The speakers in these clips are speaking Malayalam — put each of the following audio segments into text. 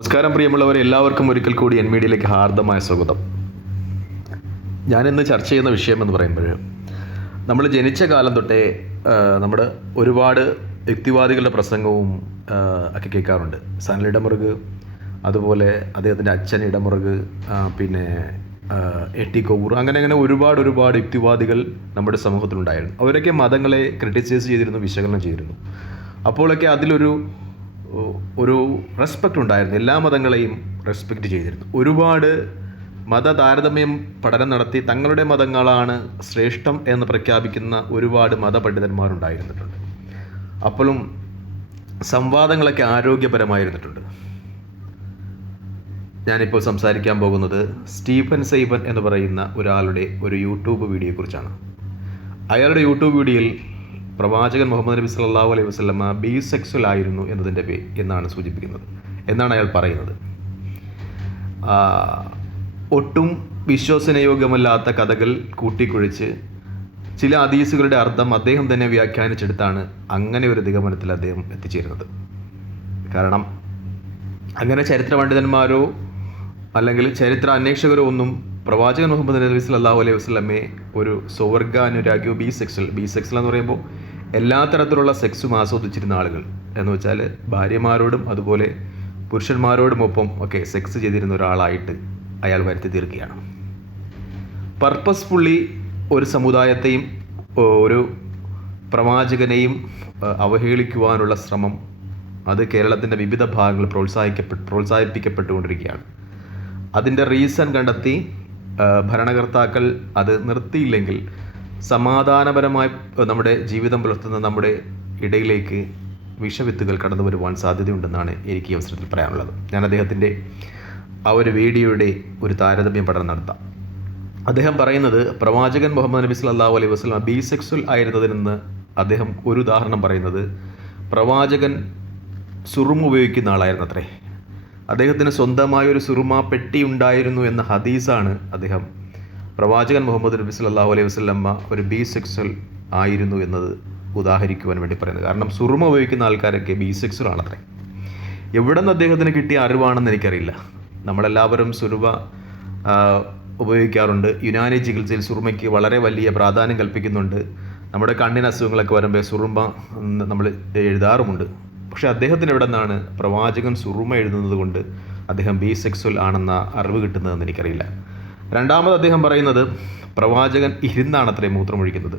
നമസ്കാരം പ്രിയമുള്ളവർ എല്ലാവർക്കും ഒരിക്കൽ കൂടി എൻ മീഡിയയിലേക്ക് ഹാർദമായ സ്വാഗതം. ഞാനിന്ന് ചർച്ച ചെയ്യുന്ന വിഷയം എന്ന് പറയുമ്പോൾ നമ്മൾ ജനിച്ച കാലം തൊട്ടേ നമ്മുടെ ഒരുപാട് യുക്തിവാദികളുടെ പ്രസംഗവും ഒക്കെ കേൾക്കാറുണ്ട്. സനൽ ഇടമുറുക് അതുപോലെ അദ്ദേഹത്തിന്റെ അച്ഛൻ ഇടമുറുക് പിന്നെ എ ടി കൗർ അങ്ങനെ അങ്ങനെ ഒരുപാട് ഒരുപാട് യുക്തിവാദികൾ നമ്മുടെ സമൂഹത്തിലുണ്ടായിരുന്നു. അവരൊക്കെ മതങ്ങളെ ക്രിട്ടിസൈസ് ചെയ്തിരുന്നു വിശകലനം ചെയ്തിരുന്നു. അപ്പോഴൊക്കെ അതിലൊരു ഒരു റെസ്പെക്റ്റ് ഉണ്ടായിരുന്നു. എല്ലാ മതങ്ങളെയും റെസ്പെക്റ്റ് ചെയ്തിരുന്നു. ഒരുപാട് മത താരതമ്യം പഠനം നടത്തി തങ്ങളുടെ മതങ്ങളാണ് ശ്രേഷ്ഠം എന്ന് പ്രഖ്യാപിക്കുന്ന ഒരുപാട് മതപണ്ഡിതന്മാരുണ്ടായിരുന്നിട്ടുണ്ട്. അപ്പോഴും സംവാദങ്ങളൊക്കെ ആരോഗ്യപരമായിരുന്നിട്ടുണ്ട്. ഞാനിപ്പോൾ സംസാരിക്കാൻ പോകുന്നത് സ്റ്റീഫൻ സൈബൻ എന്ന് പറയുന്ന ഒരാളുടെ ഒരു യൂട്യൂബ് വീഡിയോയെക്കുറിച്ചാണ്. അയാളുടെ യൂട്യൂബ് വീഡിയോയിൽ പ്രവാചകൻ മുഹമ്മദ് നബി സല്ലാഹു അലൈഹി വസല്ലമ ബി സെക്സ്വൽ ആയിരുന്നു എന്നതിന്റെ പേ എന്നാണ് സൂചിപ്പിക്കുന്നത്. എന്നാണ് അയാൾ പറയുന്നത്. ഒട്ടും വിശ്വസനയോഗ്യമല്ലാത്ത കഥകൾ കൂട്ടിക്കുഴിച്ച് ചില ഹദീസുകളുടെ അർത്ഥം അദ്ദേഹം തന്നെ വ്യാഖ്യാനിച്ചെടുത്താണ് അങ്ങനെ ഒരു നിഗമനത്തിൽ അദ്ദേഹം എത്തിച്ചേരുന്നത്. കാരണം അങ്ങനെ ചരിത്ര പണ്ഡിതന്മാരോ അല്ലെങ്കിൽ ചരിത്ര അന്വേഷകരോ ഒന്നും പ്രവാചകൻ മുഹമ്മദ് നബി സല്ലല്ലാഹു അലൈഹി വസല്ലമയെ ഒരു സ്വർഗാനുരാഗിയോ ബി സെക്സൽ ബി സെക്സൽ എന്ന് പറയുമ്പോൾ എല്ലാ തരത്തിലുള്ള സെക്സും ആസ്വദിച്ചിരുന്ന ആളുകൾ. എന്ന് വെച്ചാൽ ഭാര്യമാരോടും അതുപോലെ പുരുഷന്മാരോടും ഒപ്പം ഒക്കെ സെക്സ് ചെയ്തിരുന്ന ഒരാളായിട്ട് അയാൾ വരുത്തി തീർക്കുകയാണ്. പർപ്പസ്ഫുള്ളി ഒരു സമുദായത്തെയും ഒരു പ്രവാചകനെയും അവഹേളിക്കുവാനുള്ള ശ്രമം അത് കേരളത്തിന്റെ വിവിധ ഭാഗങ്ങളിൽ പ്രോത്സാഹിക്കപ്പെട്ട് പ്രോത്സാഹിപ്പിക്കപ്പെട്ടുകൊണ്ടിരിക്കുകയാണ്. അതിന്റെ റീസൺ കണ്ടെത്തി ഭരണകർത്താക്കൾ അത് നിർത്തിയില്ലെങ്കിൽ സമാധാനപരമായി നമ്മുടെ ജീവിതം പുലർത്തുന്ന നമ്മുടെ ഇടയിലേക്ക് വിഷവിത്തുകൾ കടന്നു വരുവാൻ സാധ്യതയുണ്ടെന്നാണ് എനിക്ക് ഈ അവസരത്തിൽ പറയാനുള്ളത്. ഞാൻ അദ്ദേഹത്തിന്റെ ആ ഒരു വീഡിയോയുടെ ഒരു താരതമ്യം പഠനം നടത്താം. അദ്ദേഹം പറയുന്നത് പ്രവാചകൻ മുഹമ്മദ് നബി സല്ലല്ലാഹു അലൈഹി വസല്ലം ബീസെക്സ്വൽ ആയിരുന്നതിൽ നിന്ന് അദ്ദേഹം ഒരു ഉദാഹരണം പറയുന്നത് പ്രവാചകൻ സുറും ഉപയോഗിക്കുന്ന ആളായിരുന്നു അത്രേ അദ്ദേഹത്തിന് സ്വന്തമായ ഒരു സുറുമ പെട്ടി ഉണ്ടായിരുന്നു എന്ന ഹദീസാണ് അദ്ദേഹം. പ്രവാചകൻ മുഹമ്മദ് നബി സല്ലല്ലാഹു അലൈഹി വസ്ലമ്മ ഒരു ബി സെക്സൽ ആയിരുന്നു എന്നത് ഉദാഹരിക്കുവാൻ വേണ്ടി പറയുന്നത്. കാരണം സുറുമ ഉപയോഗിക്കുന്ന ആൾക്കാരൊക്കെ ബി സെക്സൽ ആണത്രേ. എവിടെ നിന്ന് അദ്ദേഹത്തിന് കിട്ടിയ അറിവാണെന്ന് എനിക്കറിയില്ല. നമ്മളെല്ലാവരും സുറുമ ഉപയോഗിക്കാറുണ്ട്. യുനാനി ചികിത്സയിൽ സുറുമയ്ക്ക് വളരെ വലിയ പ്രാധാന്യം കൽപ്പിക്കുന്നുണ്ട്. നമ്മുടെ കണ്ണിന് അസുഖങ്ങളൊക്കെ വരുമ്പോൾ സുറുമ നമ്മൾ എഴുതാറുമുണ്ട്. പക്ഷേ അദ്ദേഹത്തിന് എവിടെ നിന്നാണ് പ്രവാചകൻ സുറുമ എഴുതുന്നത് കൊണ്ട് അദ്ദേഹം ബി സെക്സ്വൽ ആണെന്ന അറിവ് കിട്ടുന്നതെന്ന് എനിക്കറിയില്ല. രണ്ടാമത് അദ്ദേഹം പറയുന്നത് പ്രവാചകൻ ഇരുന്നാണ് അത്രയും മൂത്രമൊഴിക്കുന്നത്.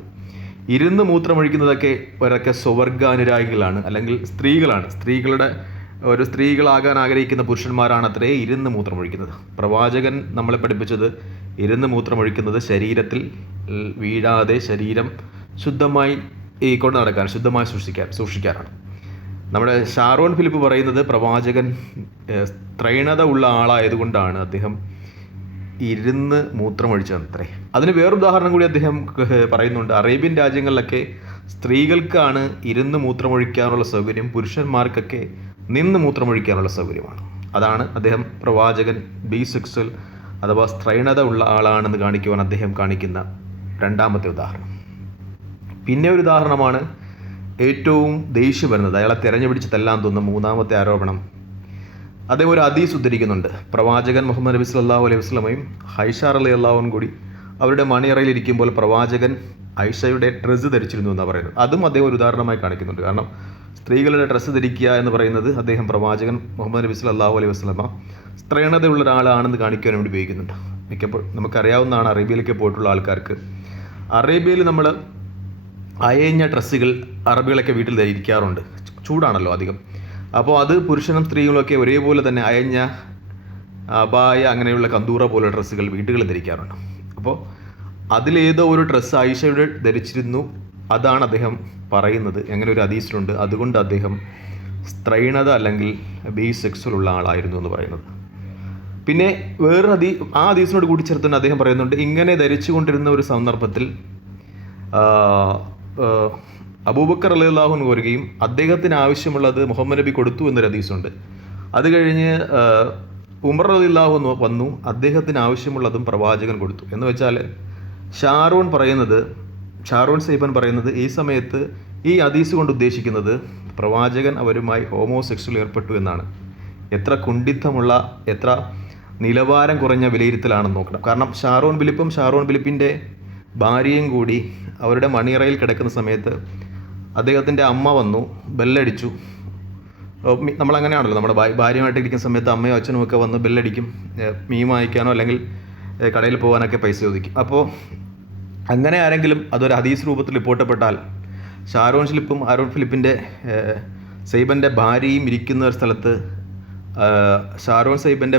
ഇരുന്ന് മൂത്രമൊഴിക്കുന്നതൊക്കെ ഒരൊക്കെ സ്വവർഗാനുരാഗികളാണ് അല്ലെങ്കിൽ സ്ത്രീകളാണ്. സ്ത്രീകളുടെ ഒരു സ്ത്രീകളാകാൻ ആഗ്രഹിക്കുന്ന പുരുഷന്മാരാണ് അത്രേ ഇരുന്ന് മൂത്രമൊഴിക്കുന്നത്. പ്രവാചകൻ നമ്മളെ പഠിപ്പിച്ചത് ഇരുന്ന് മൂത്രമൊഴിക്കുന്നത് ശരീരത്തിൽ വീഴാതെ ശരീരം ശുദ്ധമായി ഈ കൊണ്ട് നടക്കാൻ ശുദ്ധമായി സൂക്ഷിക്കാൻ സൂക്ഷിക്കാനാണ് നമ്മുടെ ഷാറോൺ ഫിലിപ്പ് പറയുന്നത് പ്രവാചകൻ ത്രൈണത ഉള്ള ആളായതുകൊണ്ടാണ് അദ്ദേഹം ഇരുന്ന് മൂത്രമൊഴിച്ചത് അത്രേ അതിന് വേറൊരു ഉദാഹരണം കൂടി അദ്ദേഹം പറയുന്നുണ്ട്. അറേബ്യൻ രാജ്യങ്ങളിലൊക്കെ സ്ത്രീകൾക്കാണ് ഇരുന്ന് മൂത്രമൊഴിക്കാനുള്ള സൗകര്യം പുരുഷന്മാർക്കൊക്കെ നിന്ന് മൂത്രമൊഴിക്കാനുള്ള സൗകര്യമാണ്. അതാണ് അദ്ദേഹം പ്രവാചകൻ ബി സെക്സൽ അഥവാ സ്ത്രൈണത ഉള്ള ആളാണെന്ന് കാണിക്കുവാൻ അദ്ദേഹം കാണിക്കുന്ന രണ്ടാമത്തെ ഉദാഹരണം. പിന്നെ ഒരു ഉദാഹരണമാണ് ഏറ്റവും ദേഷ്യം വരുന്നത് അയാളെ തിരഞ്ഞുപിടിച്ച് തല്ലാൻ തോന്നുന്ന മൂന്നാമത്തെ ആരോപണം. അദ്ദേഹം ഒരു ഹദീസ് ഉദ്ധരിക്കുന്നുണ്ട്. പ്രവാചകൻ മുഹമ്മദ് നബി സല്ലല്ലാഹു അലൈഹി വസ്ലമയും ഹൈഷാർ അലി അള്ളാഹുവും കൂടി അവരുടെ മണിയറയിലിരിക്കുമ്പോൾ പ്രവാചകൻ ഐഷയുടെ ഡ്രസ്സ് ധരിച്ചിരുന്നു എന്നാണ് പറയുന്നത്. അതും അദ്ദേഹം ഒരു ഉദാഹരണമായി കാണിക്കുന്നുണ്ട്. കാരണം സ്ത്രീകളുടെ ഡ്രസ്സ് ധരിക്കുക എന്ന് പറയുന്നത് അദ്ദേഹം പ്രവാചകൻ മുഹമ്മദ് നബി സല്ലല്ലാഹു അലൈഹി വസ്ലമ സ്ത്രേണതയുള്ള ഒരാളാണെന്ന് കാണിക്കാൻ വേണ്ടി ഉപയോഗിക്കുന്നുണ്ട്. മിക്കപ്പോൾ നമുക്കറിയാവുന്നതാണ് അറേബ്യയിലേക്ക് പോയിട്ടുള്ള ആൾക്കാർക്ക്. അറേബ്യയിൽ നമ്മൾ അയഞ്ഞ ഡ്രസ്സുകൾ അറബികളൊക്കെ വീട്ടിൽ ധരിക്കാറുണ്ട് ചൂടാണല്ലോ അധികം. അപ്പോൾ അത് പുരുഷനും സ്ത്രീകളൊക്കെ ഒരേപോലെ തന്നെ അയഞ്ഞ അബായ അങ്ങനെയുള്ള കന്തൂറ പോലുള്ള ഡ്രസ്സുകൾ വീട്ടുകളിൽ ധരിക്കാറുണ്ട് അപ്പോൾ അതിലേതോ ഒരു ഡ്രസ്സ് ആയിഷയുടെ ധരിച്ചിരുന്നു. അതാണ് അദ്ദേഹം പറയുന്നത്. അങ്ങനെ ഒരു അതീസിലുണ്ട് അതുകൊണ്ട് അദ്ദേഹം സ്ത്രൈണത അല്ലെങ്കിൽ ബി സെക്സ്വൽ ഉള്ള ആളായിരുന്നു എന്ന് പറയുന്നത്. പിന്നെ വേറൊരു അതി ആ അതീസിനോട് കൂടി ചേർത്തുകൊണ്ട് അദ്ദേഹം പറയുന്നുണ്ട് ഇങ്ങനെ ധരിച്ചുകൊണ്ടിരുന്ന ഒരു സന്ദർഭത്തിൽ അബൂബക്കർ അലി അള്ളാഹുൻ പറയുകയും അദ്ദേഹത്തിന് ആവശ്യമുള്ളത് മുഹമ്മദ് നബി കൊടുത്തു എന്നൊരു ഹദീസുണ്ട്. അത് കഴിഞ്ഞ് ഉമർ അലി അള്ളാഹു വന്നു അദ്ദേഹത്തിന് ആവശ്യമുള്ളതും പ്രവാചകൻ കൊടുത്തു. എന്ന് വെച്ചാൽ ഷാറൂൺ പറയുന്നത് ഷാറൂൺ സൈബൻ പറയുന്നത് ഈ സമയത്ത് ഈ ഹദീസ് കൊണ്ട് ഉദ്ദേശിക്കുന്നത് പ്രവാചകൻ അവരുമായി ഹോമോസെക്സ്വൽ ഏർപ്പെട്ടു എന്നാണ്. എത്ര കുണ്ഠിത്തമുള്ള എത്ര നിലവാരം കുറഞ്ഞ വിലയിരുത്തലാണെന്ന് നോക്കണം. കാരണം ഷാറോൺ ബിലിപ്പും ഷാറോൺ ബിലിപ്പിന്റെ ഭാര്യയും കൂടി അവരുടെ മണിയറയിൽ കിടക്കുന്ന സമയത്ത് അദ്ദേഹത്തിന്റെ അമ്മ വന്നു ബെല്ലടിച്ചു. നമ്മളങ്ങനെയാണല്ലോ നമ്മുടെ ഭാര്യയുമായിട്ട് ഇരിക്കുന്ന സമയത്ത് അമ്മയോ അച്ഛനും ഒക്കെ വന്ന് ബെല്ലടിക്കും മീൻ വാങ്ങിക്കാനോ അല്ലെങ്കിൽ കടയിൽ പോകാനൊക്കെ പൈസ ചോദിക്കും. അപ്പോൾ അങ്ങനെ ആരെങ്കിലും അതൊരു ഹദീസ് രൂപത്തിൽ റിപ്പോർട്ടപ്പെട്ടാൽ ഷാരോൺ ഫിലിപ്പും ആരോൺ ഫിലിപ്പിന്റെ സൈബന്റെ ഭാര്യയും ഇരിക്കുന്ന ഒരു സ്ഥലത്ത് ഷാരോൺ സൈബന്റെ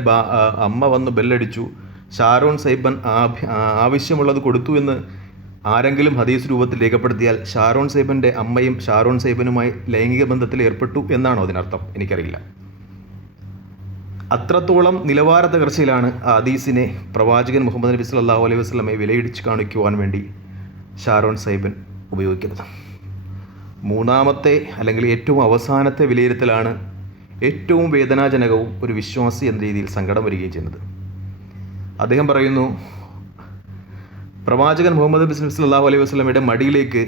അമ്മ വന്ന് ബെല്ലടിച്ചു. ഷാരോൺ സൈബൻ ആവശ്യമുള്ളത് കൊടുത്തു എന്ന് ആരെങ്കിലും ഹദീസ് രൂപത്തിൽ രേഖപ്പെടുത്തിയാൽ ഷാരോൺ സേബന്റെ അമ്മയും ഷാരോൺ സൈബനുമായി ലൈംഗിക ബന്ധത്തിൽ ഏർപ്പെട്ടു എന്നാണോ അതിനർത്ഥം? എനിക്കറിയില്ല. അത്രത്തോളം നിലവാര തകർച്ചയിലാണ് ഹദീസിനെ പ്രവാചകൻ മുഹമ്മദ് നബി സല്ലാഹു അലൈഹി വസ്ലമെ വിലയിടിച്ച് കാണിക്കുവാൻ വേണ്ടി ഷാരോൺ സൈബൻ ഉപയോഗിക്കുന്നത്. മൂന്നാമത്തെ അല്ലെങ്കിൽ ഏറ്റവും അവസാനത്തെ വിലയിരുത്തലാണ് ഏറ്റവും വേദനാജനകവും ഒരു വിശ്വാസി എന്ന രീതിയിൽ സങ്കടം വരികയും ചെയ്യുന്നത്. അദ്ദേഹം പറയുന്നു പ്രവാചകൻ മുഹമ്മദ് നബി അള്ളാഹു അലൈഹി വസ്ലമയുടെ മടിയിലേക്ക്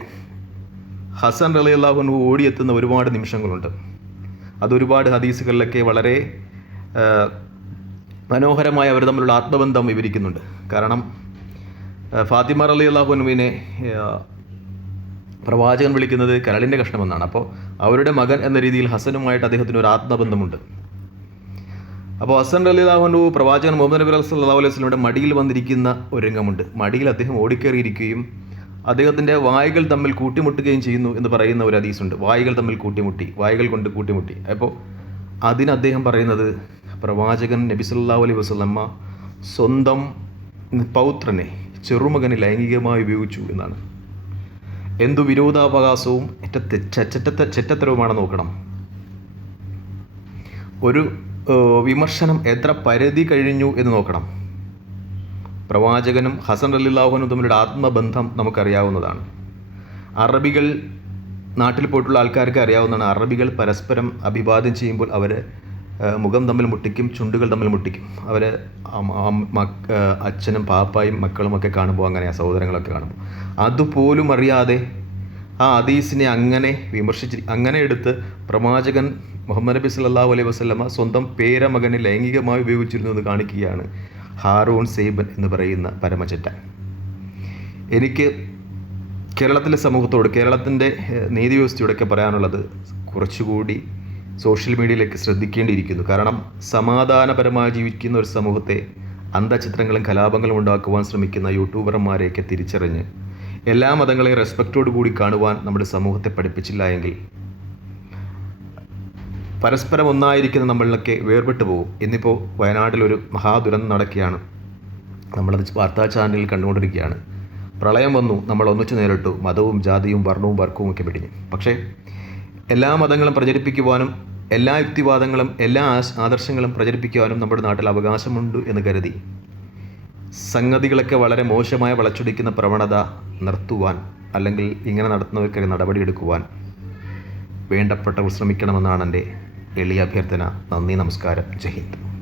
ഹസൻ റലി അള്ളാഹുനു ഓടിയെത്തുന്ന ഒരുപാട് നിമിഷങ്ങളുണ്ട്. അതൊരുപാട് ഹദീസുകളിലൊക്കെ വളരെ മനോഹരമായി അവർ തമ്മിലുള്ള ആത്മബന്ധം വിവരിക്കുന്നുണ്ട്. കാരണം ഫാത്തിമ റലി അള്ളാഹുനുവിനെ പ്രവാചകൻ വിളിക്കുന്നത് കരളിന്റെ കഷ്ണമെന്നാണ്. അപ്പോൾ അവരുടെ മകൻ എന്ന രീതിയിൽ ഹസനുമായിട്ട് അദ്ദേഹത്തിന് ഒരു ആത്മബന്ധമുണ്ട്. അപ്പോൾ അസൻ അലി അള്ളാഹുനു പ്രവാചകൻ മുഹമ്മദ് നബി സല്ലല്ലാഹു അലൈഹി വസല്ലമയുടെ മടിയിൽ വന്നിരിക്കുന്ന ഒരു രംഗമുണ്ട്. മടിയിൽ അദ്ദേഹം ഓടിക്കേറിയിരിക്കുകയും അദ്ദേഹത്തിന്റെ വായകൾ തമ്മിൽ കൂട്ടിമുട്ടുകയും ചെയ്യുന്നു എന്ന് പറയുന്ന ഒരു ഹദീസുണ്ട്. വായകൾ തമ്മിൽ കൂട്ടിമുട്ടി വായകൾ കൊണ്ട് കൂട്ടിമുട്ടി. അപ്പോൾ അതിന് അദ്ദേഹം പറയുന്നത് പ്രവാചകൻ നബി സല്ലല്ലാഹു അലൈഹി വസ്ലമ്മ സ്വന്തം പൗത്രനെ ചെറുമകനെ ലൈംഗികമായി ഉപയോഗിച്ചു എന്നാണ്. എന്തു വിരോധാവകാശവും ചെറ്റത്തരവുമാണ് നോക്കണം. ഒരു വിമർശനം എത്ര പരിധി കഴിഞ്ഞു എന്ന് നോക്കണം. പ്രവാചകനും ഹസൻ അലില്ലാഹുനും തമ്മിലുള്ള ആത്മബന്ധം നമുക്കറിയാവുന്നതാണ്. അറബികൾ നാട്ടിൽ പോയിട്ടുള്ള ആൾക്കാർക്ക് അറിയാവുന്നതാണ്. അറബികൾ പരസ്പരം അഭിവാദ്യം ചെയ്യുമ്പോൾ അവർ മുഖം തമ്മിൽ മുട്ടിക്കും ചുണ്ടുകൾ തമ്മിൽ മുട്ടിക്കും. അവർ അച്ഛനും പാപ്പായും മക്കളുമൊക്കെ കാണുമ്പോൾ അങ്ങനെ സഹോദരങ്ങളൊക്കെ കാണുമ്പോൾ. അതുപോലും അറിയാതെ ആ ഹദീസിനെ അങ്ങനെ വിമർശിച്ച് അങ്ങനെ എടുത്ത് പ്രവാചകൻ മുഹമ്മദ് നബി സല്ലാ അലൈഹി വസല്ലമ സ്വന്തം പേരമകനെ ലൈംഗികമായി ഉപയോഗിച്ചിരുന്നു എന്ന് കാണിക്കുകയാണ് ഹാറൂൺ സേബൻ എന്ന് പറയുന്ന പരമചറ്റ എനിക്ക് കേരളത്തിലെ സമൂഹത്തോട് കേരളത്തിന്റെ നീതി വ്യവസ്ഥയോടൊക്കെ പറയാനുള്ളത് കുറച്ചുകൂടി സോഷ്യൽ മീഡിയയിലേക്ക് ശ്രദ്ധിക്കേണ്ടിയിരിക്കുന്നു. കാരണം സമാധാനപരമായി ജീവിക്കുന്ന ഒരു സമൂഹത്തെ അന്ധചിത്രങ്ങളും കലാപങ്ങളും ഉണ്ടാക്കുവാൻ ശ്രമിക്കുന്ന യൂട്യൂബർമാരെയൊക്കെ തിരിച്ചറിഞ്ഞ് എല്ലാ മതങ്ങളെയും റെസ്പെക്റ്റോടു കൂടി കാണുവാൻ നമ്മുടെ സമൂഹത്തെ പഠിപ്പിച്ചില്ല എങ്കിൽ പരസ്പരം ഒന്നായിരിക്കുന്ന നമ്മളിലൊക്കെ വേർപെട്ടു പോകും. ഇന്നിപ്പോൾ വയനാട്ടിലൊരു മഹാദുരന്തം നടക്കുകയാണ്. നമ്മളത് വാർത്താ ചാനലിൽ കണ്ടുകൊണ്ടിരിക്കുകയാണ്. പ്രളയം വന്നു നമ്മൾ ഒന്നിച്ചു നേരിട്ടു. മതവും ജാതിയും വർണവും വർക്കവും ഒക്കെ പിടിഞ്ഞു. പക്ഷേ എല്ലാ മതങ്ങളും പ്രചരിപ്പിക്കുവാനും എല്ലാ യുക്തിവാദങ്ങളും എല്ലാ ആദർശങ്ങളും പ്രചരിപ്പിക്കുവാനും നമ്മുടെ നാട്ടിൽ അവകാശമുണ്ട് എന്ന് കരുതി. സംഗതികളൊക്കെ വളരെ മോശമായ വളച്ചൊടിക്കുന്ന പ്രവണത നിർത്തുവാൻ അല്ലെങ്കിൽ ഇങ്ങനെ നടത്തുന്നവർക്കെതിരെ നടപടിയെടുക്കുവാൻ വേണ്ടപ്പെട്ടവർ ശ്രമിക്കണമെന്നാണ് എന്റെ എളിയ അഭ്യർത്ഥന. നന്ദി നമസ്കാരം. ജയ്